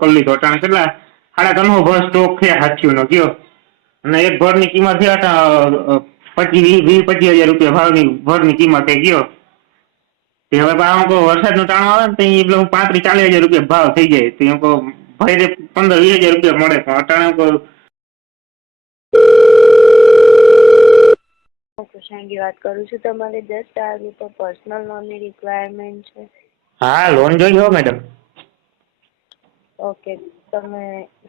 કરી લીધો અટાણે કેટલા સાડા ત્રણસો ભર સ્ટોક છે હાથીઓનો કયો અને એક ભરની કિંમત છે પચીસ વીસ પચીસ હજાર રૂપિયા ભાવની ભરની કિંમત છે કયો તે હવે પાછો કહું વરસાદનું ટાણો આવે ને તો એટલે હું પાંત્રીસ ચાલીસ હજાર રૂપિયા ભાવ થઈ જાય. તો એમ કહું ભાઈ પંદર વીસ હજાર રૂપિયા મળે પણ અટાણે કહું હું વાત કરું છું તમારે દસ તારીખ પર પર્સનલ લોનની રિક્વાયરમેન્ટ છે. હા લોન જોઈ હો મેડમ ઓકે તમે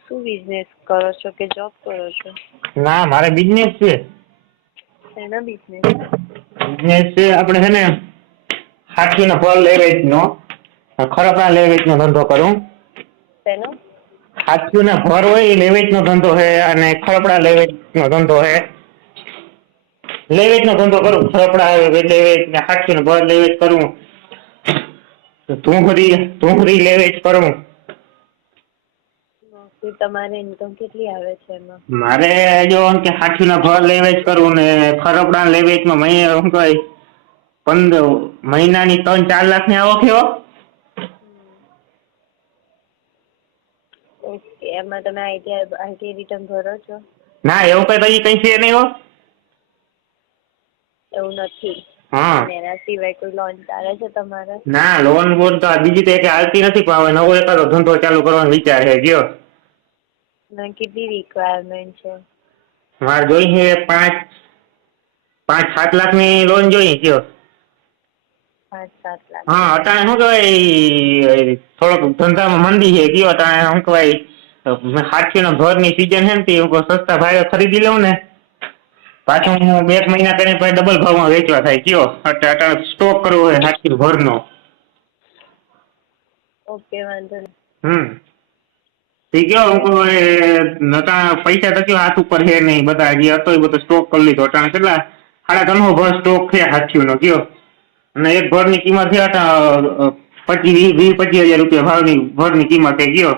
શું બિઝનેસ કરો છો કે જોબ કરો છો? ના મારે બિઝનેસ છે. શેના બિઝનેસ બિઝનેસ છે આપણે છે ને હાથીનો ફળ લે વેચનો ખરપડા લે વેચનો ધંધો કરું. શેનો? હાથીના ફર હોય એ લે વેચનો ધંધો છે અને ખરપડા લે નો ધંધો છે. લે વેચનો ધંધો કરું ખરપડા લેવેચ ને હાથીનો ભર લે વેચ કરું. તુંહરી તુંહરી લેવેચ કરું. તમારે ઇન્કમ કેટલી આવે છે એમાં? મારે જો આમ કે હાથીના ભર લેવેચ કરવું કરું ને ખરપડા લેવેચમાં મહિને શું કહેવાય પંદર મહિનાની ત્રણ ચાર લાખની આવક હો ઓકે એમાં તમે આઈટી આઈટી રિટર્ન ભરો છો? ના એવું કઈ પછી કઈ છે નહીં હો. એવું નથી. હા. અને એના સિવાય કોઈ લોન ચાલે છે તમારે? ના લોન બોન તો આ બીજી તો એક આવતી નથી પણ હવે નવો એકાદો ધંધો ચાલુ કરવાનો વિચાર છે ગયો. અને કેટલી રિક્વાયરમેન્ટ છે? મારે જોઈ છે પાંચ પાંચ સાત લાખની લોન જોઈ છે. પાંચ સાત લાખ. હા અટાણે શું કહેવાય થોડોક ધંધામાં મંદી છે. કયો અટાણે શું કહેવાય હાથીનો ભરની સિઝન છે ને તે હું સસ્તા ભાવે ખરીદી લઉં ને. પાછું હું બે મહિના કરીને પછી ડબલ ભાવમાં વેચવા થાય. કયો એટલે અટાણે સ્ટોક કરવો હોય હાથી ભરનો ઓકે વાંધો નહીં. હમ. તે કયો હું એ નતા, પૈસા તો હાથ ઉપર છે નહીં, બધા જે હતો એ બધો સ્ટોક કરી લીધો. અટાણે કેટલા? સાડા ત્રણસો ભર સ્ટોક છે હાથીઓનો, કયો? અને એક ભરની કિંમત છે અટા પચીસ વીસ પચીસ હજાર રૂપિયા ભાવની ભરની કિંમત છે, કયો?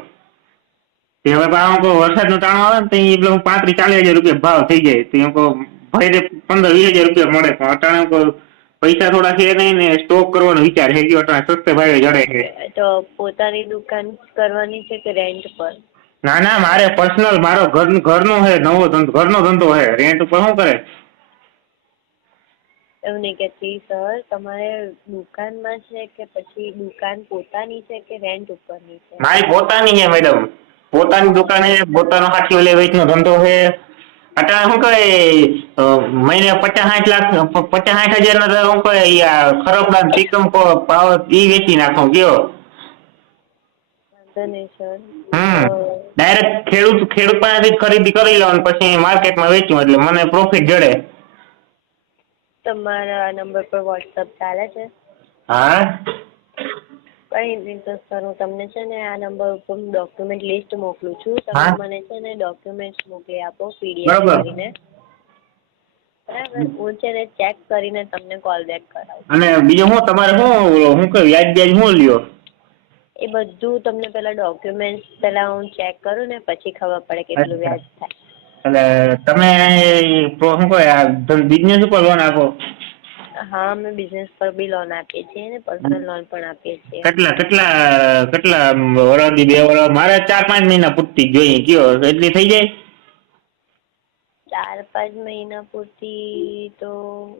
હવે પાછો વરસાદ કહું તાણો આવે ને એટલે હું પાંત્રીસ ચાલીસ હજાર રૂપિયા ભાવ થઈ જાય. તો હું કહું ભાઈ પંદર, વીસ હજાર રૂપિયા મળે પણ અટાણે હું પૈસા થોડા છે નહીં ને સ્ટોક કરવાનો વિચાર છે ગયો અટાણે સસ્તે ભાવે જડે છે. તો પોતાની દુકાન કરવાની છે કે રેન્ટ પર? ના ના મારે પર્સનલ મારો ઘર ઘરનો છે નવો ધંધો ઘરનો ધંધો છે. રેન્ટ ઉપર શું કરે? એવું નહીં કહેતી સર તમારે દુકાનમાં છે કે પછી દુકાન પોતાની છે કે રેન્ટ ઉપરની છે? મારી પોતાની છે મેડમ પોતાની દુકાન છે પોતાનો હાથી લે વેચનો ધંધો છે. અત્યારે શું કહે મહિને પચાસ સાઠ લાખ પચાસ સાઠ હજાર નો શું કહે ખરોપડા ચિકમ પાવ ઈ વેચી નાખો ગયો. ડાયરેક્ટ ખેડૂત ખેડૂત પાસેથી ખરીદી કરી લો અને પછી માર્કેટમાં વેચ્યું એટલે મને પ્રોફિટ જડે. તમારા નંબર પર વોટ્સઅપ ચાલે છે? હા? કંઈ નહીં તો સર હું તમને છે ને આ નંબર ઉપર ડોક્યુમેન્ટ લિસ્ટ મોકલું છું. તમે મને છે ને ડોક્યુમેન્ટ્સ મોકલી આપો પીડીએફ કરીને. બરાબર. હું છે ને ચેક કરીને તમને કોલ બેક કરાવું. અને બીજું હું તમારે શું હું કહે વ્યાજ બ્યાજ હું લ્યો? એ બધું તમને પેલા ડોક્યુમેન્ટ્સ પેલા હું ચેક કરું ને પછી ખબર પડે કેટલું વ્યાજ થાય. એટલે તમે શું કહે બિઝનેસ ઉપર લોન આપો. હા અમે બિઝનેસ પર બી લોન આપીએ છીએ ને પર્સનલ લોન પણ આપીએ છીએ. કેટલા કેટલા કેટલા વરસથી બે વરો મારે ચાર પાંચ મહિના પૂરતી જોઈએ કયો એટલી થઈ જાય? ચાર પાંચ મહિના પૂરતી તો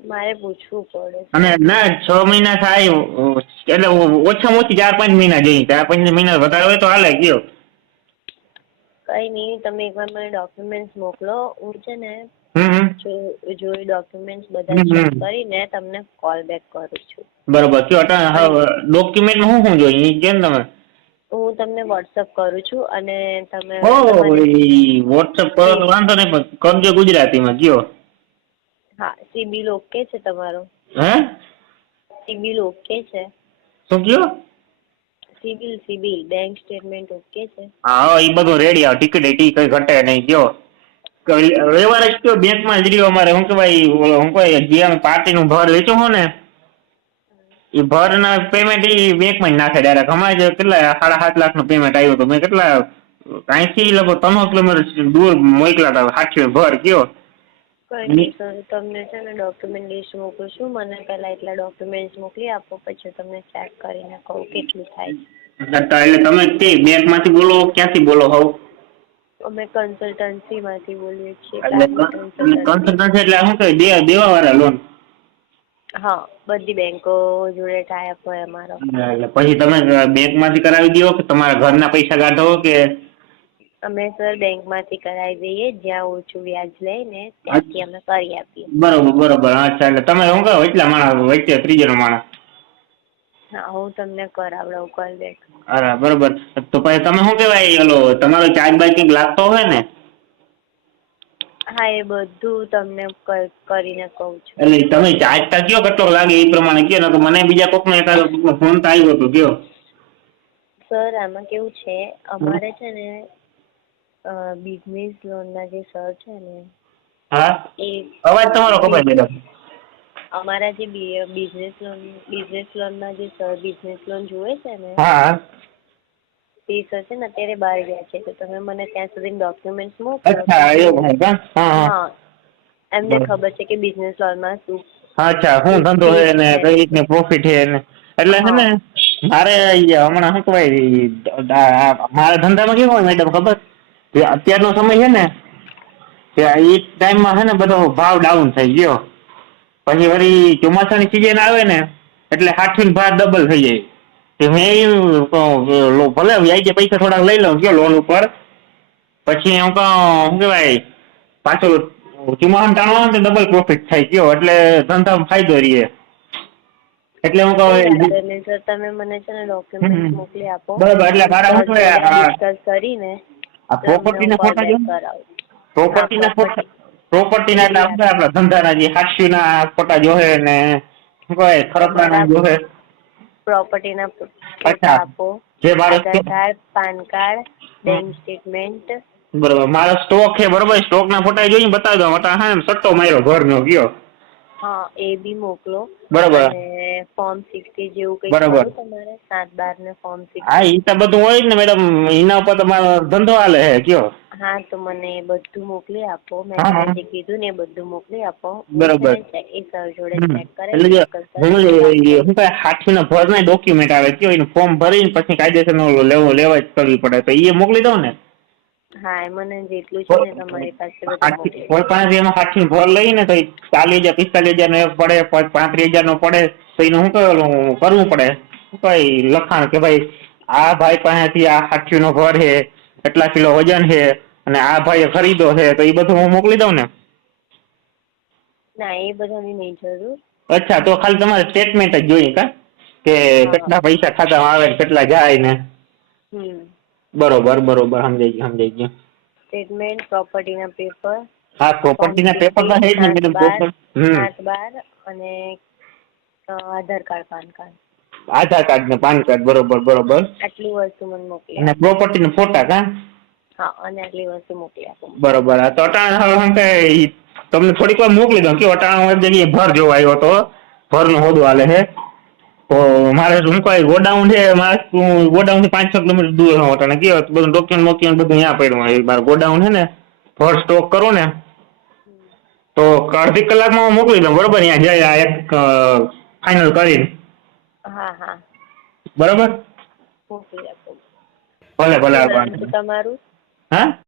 મારે પૂછવું પડે. અને ના છ મહિના થાય એટલે ઓછામાં ઓછી ચાર પાંચ મહિના જોઈએ ચાર પાંચ મહિના વધારે હોય તો હાલે કયો? કઈ નહીં તમે એકવાર મને ડોક્યુમેન્ટ્સ મોકલો હું છે ને હમ હમ. જો જો એ ડોક્યુમેન્ટ્સ બધા ચેક કરીને તમને કોલ બેક કરું છું. બરોબર. કયો અટા ડોક્યુમેન્ટ હું શું જોઈ? કેમ તમે? હું તમને વોટ્સઅપ કરું છું અને તમે વોટ્સઅપ કરો તો વાંધો નહીં પણ કરજો ગુજરાતીમાં કયો? હા સિબિલ ઓકે છે તમારો? હે? સિબિલ ઓકે છે? શું કયો? CIBIL CIBIL bank statement okay છે? હા એ બધું રેડી આવે ટિકિટ ટી કઈ ઘટે નહીં કયો? વ્યવહાર જ બેંકમાં જ રહ્યો અમારે. શું કહેવાય શું કહેવાય જે અમે પાર્ટીનું ભર વેચું હો ને એ ભરના પેમેન્ટ એ બેંકમાં જ નાખે ડાયરેક્ટ અમારે જે કેટલા સાડા સાત લાખનું પેમેન્ટ આવ્યું હતું. મેં કેટલા અહીંથી લગભગ ત્રણસો કિલોમીટર દૂર મોકલા હતા. હાથીઓ ભર કયો. તમને છે ને ડોક્યુમેન્ટ લિસ્ટ મોકલું છું. મને પહેલા એટલા ડોક્યુમેન્ટ્સ મોકલી આપો પછી તમને ચેક કરીને કહું કેટલું થાય. એટલે તમે તે બેંકમાંથી બોલો ક્યાંથી બોલો હોવ? અમે કન્સલ્ટન્સી માંથી બોલીએ છીએ એટલે કન્સલ્ટન્સી એટલે શું કહે દેવા દેવા વાળા લોન હા બધી બેંકો જોડે ટાઈપ હોય અમારો. એટલે પછી તમે બેંકમાંથી કરાવી દો કે તમારા ઘરના પૈસા કાઢો કે? અમે સર બેંકમાંથી કરાવી દઈએ જ્યાં ઓછું વ્યાજ લઈને ત્યાંથી અમે કરી આપીએ. બરોબર બરોબર. અચ્છા એટલે તમે શું કહો એટલા માણસ વચ્ચે ત્રીજો માણસ? હા હું તમને કરાવડાવું કોલ બેક અરે બરોબર. તો પછી તમે શું કહેવાય ઓલો તમારો ચાર્જ કંઈક લાગતો હોય ને? હા એ બધું તમને ક- કરીને કહું છું. એટલે તમે ચાર્જ તા કયો કેટલો લાગે એ પ્રમાણે કયો ને મને બીજા કોકનો એકાદો કોકનો ફોન તો આવ્યો હતો કયો. સર આમાં કેવું છે અમારે છે ને બિઝનેસ લોનના જે સર છે ને હા? એ અવાજ તમારો કપાય મેડમ અમારા જે બિઝનેસ લોન બિઝનેસ લોનના જે સર બિઝનેસ લોન જુએ છે ને તે સર છે ને અત્યારે બહાર ગયા છે. તો તમે મને ત્યાં સુધી ડોક્યુમેન્ટ્સ મોકલો. હા એમને ખબર છે કે બિઝનેસ લોનમાં શું. અચ્છા હું ધંધો છે ને કઈ રીતની પ્રોફિટ છે ને? એટલે છે ને મારે હમણાં શું કહેવાય મારા ધંધામાં કેવું હોય મેડમ ખબર? અત્યારનો સમય છે ને એ ટાઈમમાં છે ને બધો ભાવ ડાઉન થઈ ગયો. પછી વળી ચોમાસાની સિઝન આવે ને એટલે હાથવીને ભાર ડબલ થઈ જાય. તે મેં ભલે વ્યાજે પૈસા થોડાક લઈ લઉં કયો લોન ઉપર. પછી હું કહું શું કહેવાય પાછું ચોમાસાનું ટાણવા ને ડબલ પ્રોફિટ થાય ગયો એટલે ધંધામાં ફાયદો રહીએ એટલે હું કહું સર તમે મને છે ને ડોક્યુમેન્ટ મોકલી આપો. બરાબર, એટલે મારા ડિસ્કસ કરીને આ પ્રોપર્ટીના ફોટા જો પ્રોપર્ટીના ફોટા પ્રોપર્ટીના એટલે આપણે આપણા ધંધાના જે હાસ્યુના ફોટા જોહે ને શું કહેવાય ખરપડાના જોહે. પ્રોપર્ટીના. ફોટા આપો. જે મારો Aadhaar PAN card bank statement બરોબર. મારો સ્ટોક છે બરોબર. સ્ટોકના ફોટા જોઈને બતાવી દો. મટા હા એમ સટ્ટો માર્યો ઘરનો ગયો. હા એ બી મોકલો. બરોબર. અને ફોર્મ સિક્સટી જેવું કઈ બરાબર. તમારે સાત બાર ને ફોર્મ હા સિક્સટી ઈ તો બધું હોય ને મેડમ એના ઉપર તમારો ધંધો હાલે હે કયો? હા તો મને એ બધું મોકલી આપો. મેં હા, હા. તમને જે કીધું ને એ બધું મોકલી આપો. હું બરાબર. ને એ સર જોડે ચેક કરે. હું કઈ હાથી ના ભર ભરના ડોક્યુમેન્ટ આવે કયો એનું ફોર્મ ભરીને પછી કાયદેસર નો લેવો લેવા જ કરવી પડે. તો એ મોકલી દઉં ને? હા મને જેટલું છે ને તમારી પાસે બધું હાથી- મોકલી કોઈ પાસે એમાં હાથી ભર લઈને તો ચાલીસ હજાર પિસ્તાલીસ હજાર નો એક પડે પાંત્રીસ હજાર નો પડે તો એનું શું કહેલું કરવું પડે? કઈ લખાણ કે ભાઈ આ ભાઈ પાસેથી આ નો ભર છે એટલા કિલો વજન છે અને આ ભાઈએ ખરીદો છે તો એ બધું હું મોકલી દઉં ને? ના એ બધાની નહીં જરૂર. અચ્છા તો ખાલી તમારે સ્ટેટમેન્ટ જ જોઈએ કા? કે કેટલા પૈસા ખાતામાં આવે કેટલા જાય ને? હમ. બરોબર બરોબર સમજાઈ ગયું સમજાઈ ગયું. સ્ટેટમેન્ટ પ્રોપર્ટીના પેપર હા પ્રોપર્ટીના પેપર તો છે જ ને મેડમ પ્રોપર બાર અને Aadhaar card PAN card. Aadhaar card ને પાન કાર્ડ બરોબર બરોબર. આટલી વસ્તુ મને મોકલી અને પ્રોપર્ટી પ્રોપર્ટીના ફોટા કા? હા અને આટલી વસ્તુ મોકલી આપો. બરોબર આ તો અટાણ તમને થોડીક વાર મોકલી દઉં. કે અટાણ હું એક જગ્યાએ ભર જોવા આવ્યો હતો ભરનું હોદો આલે છે. તો મારે શું કહે ગોડાઉન છે મારે ગોડાઉનથી પાંચ છ કિલોમીટર દૂર હું તને ગયો બધું ડોક્યુમેન્ટ મોક્યુમેન્ટ બધું અહીંયા પડ્યું મારું ગોડાઉન છે ને ફર્સ્ટ સ્ટોક કરો ને તો અડધી કલાકમાં હું મોકલી દઉં. બરોબર? અહીંયા જાય આ એક ફાઇનલ કરીને. હા હા. બરોબર? ભલે ભલે. તમારું? હા?